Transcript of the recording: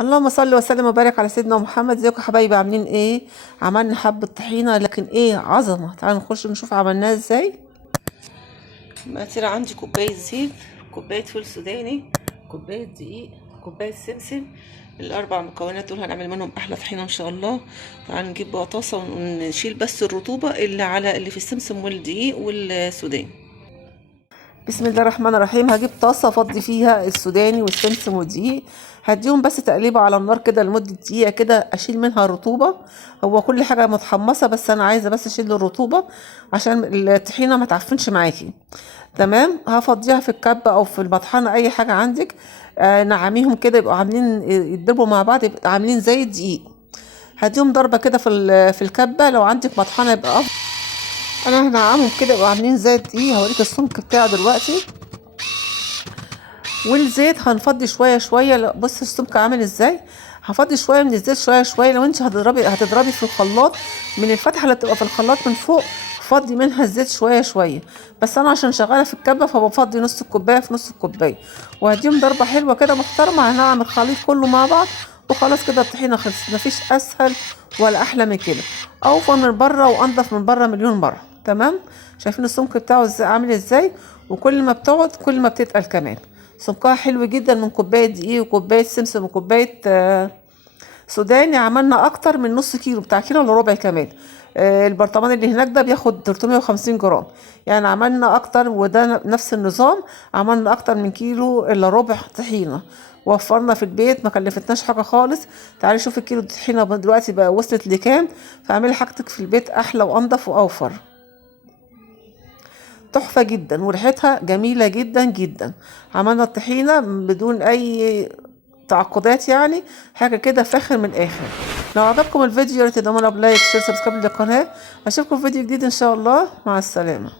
اللهم صل وسلم وبارك على سيدنا محمد. ازيكم يا حبايبي، عاملين ايه؟ عملنا حبة طحينة، لكن ايه عظمة. تعالوا نخش نشوف عملناها ازاي. مقادير: عندي كوباية زيت، كوباية فول سوداني، كوباية دقيق، كوباية سمسم. الاربع مكونات دول هنعمل منهم احلى طحينة ان شاء الله. تعالوا نجيب بقى طاسة ونشيل بس الرطوبة اللي في السمسم والدقيق والسوداني. بسم الله الرحمن الرحيم. هجيب طاسه افضي فيها السوداني والسمسم والدقيق، هديهم بس تقليبه على النار كده لمده دقيقه كده، اشيل منها الرطوبه. هو كل حاجه متحمصه، بس انا عايزه بس اشيل الرطوبه عشان الطحينه ما تعفنش معاكي. تمام، هفضيها في الكبه او في المطحنه، اي حاجه عندك. نعميهم كده يبقوا عاملين، يتضربوا مع بعض يبقوا عاملين زي الدقيق. هديهم ضربه كده في الكبه، لو عندك مطحنه يبقى افضل. انا هنعمهم كده يبقوا عاملين زي الدقيق. هوريك السمك بتاعه دلوقتي. والزيت هنفضي شويه شويه. بص السمك عامل ازاي. هفضي شويه من الزيت شويه شويه. لو انت هتضربي في الخلاط من الفتحه اللي بتبقى في الخلاط من فوق، فضي منها الزيت شويه شويه. بس انا عشان شغاله في الكبه فبفضي نص الكوبايه في نص الكوبايه. وهديهم ضربه حلوه كده محترمه. هنعمل الخليط كله مع بعض وخلاص كده الطحينه خلصت. مفيش اسهل ولا احلى من كده. اوفر من بره وانضف من بره مليون مره. تمام. شايفين السمك بتاعه ازاي عامل ازاي. وكل ما بتقعد كل ما بتتقل كمان. سمكها حلو جدا، من كوبايه دقيق وكوبايه سمسم وكوبايه سوداني عملنا اكتر من نص كيلو، بتاع كيلو الا ربع كمان. البرطمان اللي هناك ده بياخد 350 جرام. يعني عملنا اكتر، وده نفس النظام. عملنا اكتر من كيلو الا ربع طحينه. وفرنا في البيت، ما كلفتناش حاجه خالص. تعالي شوفي الكيلو الطحينه دلوقتي بقى وصلت لكام. فاعملي حاجتك في البيت احلى وانضف واوفر. تحفة جدا وريحتها جميلة جدا جدا. عملنا الطحينة بدون أي تعقدات، يعني حاجة كده فاخر من الآخر. لو عجبكم الفيديو يا ريت تدعمونا بلايك شير سبسكرايب للقناة. أشوفكم في فيديو جديد إن شاء الله. مع السلامة.